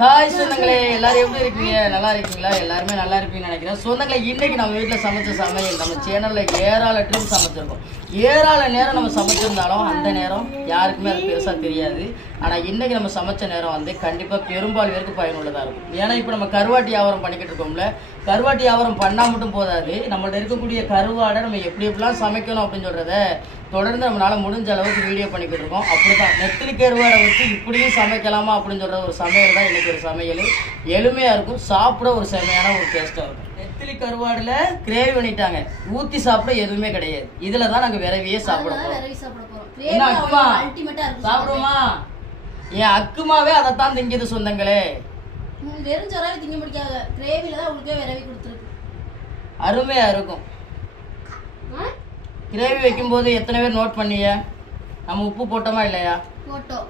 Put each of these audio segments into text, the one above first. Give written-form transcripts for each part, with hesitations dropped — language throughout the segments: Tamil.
ஹாய் சொந்தங்களே, எல்லாரும் எப்படி இருக்கீங்க? நல்லா இருக்கீங்களா? எல்லாருமே நல்லா இருப்பீங்கன்னு நினைக்கிறேன். சொந்தங்களே, இன்னைக்கு நம்ம வீட்டில் சமைச்ச சமையல் நம்ம சேனலில் ஏராள ட்ரிப் சமைச்சிருக்கோம். ஏராள நேரம் நம்ம சமைச்சிருந்தாலும் அந்த நேரம் யாருக்குமே அது பெருசாக தெரியாது. ஆனால் இன்னைக்கு நம்ம சமைச்ச நேரம் வந்து கண்டிப்பாக பெரும்பாலும் பேருக்கு பயனுள்ளதாக இருக்கும். ஏன்னா இப்போ நம்ம கருவாட்டி வியாபாரம் பண்ணிக்கிட்டு இருக்கோம்ல, கருவாட்டி வியாபாரம் பண்ணால் மட்டும் போதாது, நம்மள்ட்ட இருக்கக்கூடிய கருவாடை நம்ம எப்படி எப்படிலாம் சமைக்கணும் அப்படின்னு சொல்கிறத தொடர்ந்து நம்மளால் முடிஞ்ச அளவுக்கு வீடியோ பண்ணிக்கிட்டு இருக்கோம். அப்படி தான் நெத்திலி கருவாடை வச்சு இப்படியும் சமைக்கலாமா அப்படின்னு சொல்கிற ஒரு சமையல் தான் இன்றைக்கி ஒரு சமையல். எளிமையாக இருக்கும், சாப்பிட ஒரு செமையான ஒரு டேஸ்ட்டாக இருக்கும். நெத்திலி கருவாடில் கிரேவி பண்ணிட்டாங்க, ஊற்றி சாப்பிட எதுவுமே கிடையாது. இதில் தான் நாங்கள் விரவியே சாப்பிட போகிறோம். என்ன அக்குமா சாப்பிடுவோமா? என் அக்குமாவே அதைத்தான் திங்குது சொந்தங்களே. வெறுஞ்சோறாவே திங்க முடிக்காத, கிரேவில தான் உங்களுக்கே விரவி கொடுத்துருக்கு. அருமையாக இருக்கும். கிரேவி வைக்கும்போது எத்தனை பேர் நோட் பண்ணிய? நம்ம உப்பு போட்டோமா இல்லையா? போட்டோம்.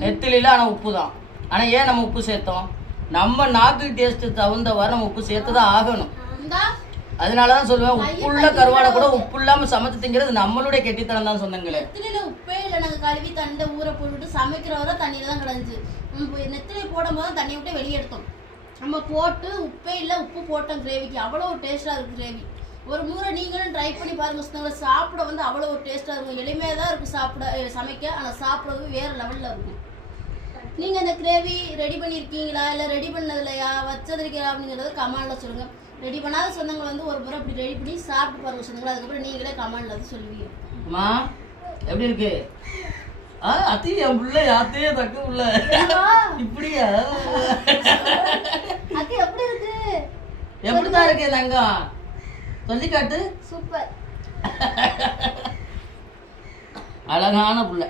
நெத்திலில ஆனால் உப்பு தான். ஆனால் ஏன் நம்ம உப்பு சேர்த்தோம்? நம்ம நாக்கு டேஸ்ட்டு தகுந்தவாறு நம்ம உப்பு சேர்த்து தான் ஆகணும். அதனால தான் சொல்லுவேன், உப்புள்ள கருவாடை கூட உப்பு இல்லாமல் சமைச்சு திங்கிறது நம்மளுடைய கெட்டித்தனம் தான் சொந்தங்களே. நெத்திலில உப்பே இல்லை, நாங்கள் கழுவி தண்டை ஊற போட்டுட்டு சமைக்கிறவரை தண்ணியில தான் கிடந்துச்சு. நெத்திலி போடும் போது தண்ணியை விட்டு வெளியே எடுத்தோம். நம்ம போட்டு உப்பே இல்லை, உப்பு போட்டோம் கிரேவிக்கு. அவ்வளோ ஒரு டேஸ்ட்டாக இருக்குது கிரேவி. ஒரு முறை நீங்களும் ட்ரை பண்ணி பாருங்க சொந்தங்களே. சாப்பிட வந்து அவ்வளோ ஒரு டேஸ்ட்டாக இருக்கும். எளிமையாக தான் இருக்கும் சாப்பிட சமைக்க, ஆனால் சாப்பிட்றது வேறு லெவலில் இருக்கும். நீங்கள் அந்த கிரேவி ரெடி பண்ணியிருக்கீங்களா, இல்லை ரெடி பண்ணதில்லையா, வச்சதுருக்கா அப்படிங்கிறத கமெண்டில் சொல்லுங்கள். ரெடி பண்ணாத சொந்தங்கள் வந்து ஒரு முறை அப்படி ரெடி பண்ணி சாப்பிட்டு பாருங்க சொந்தங்களா. அதுக்கப்புறம் நீங்களே கமெண்டில் வந்து சொல்லுவீங்க. அம்மா எப்படி இருக்கு? அத்தி என் புள்ள யாத்தையே தக்க உள்ள இப்படியா? அத்தி எப்படி இருக்கு? எப்படிதான் இருக்கு தங்கம்? சொல்லி காட்டு. சூப்பர், அழகான புள்ள.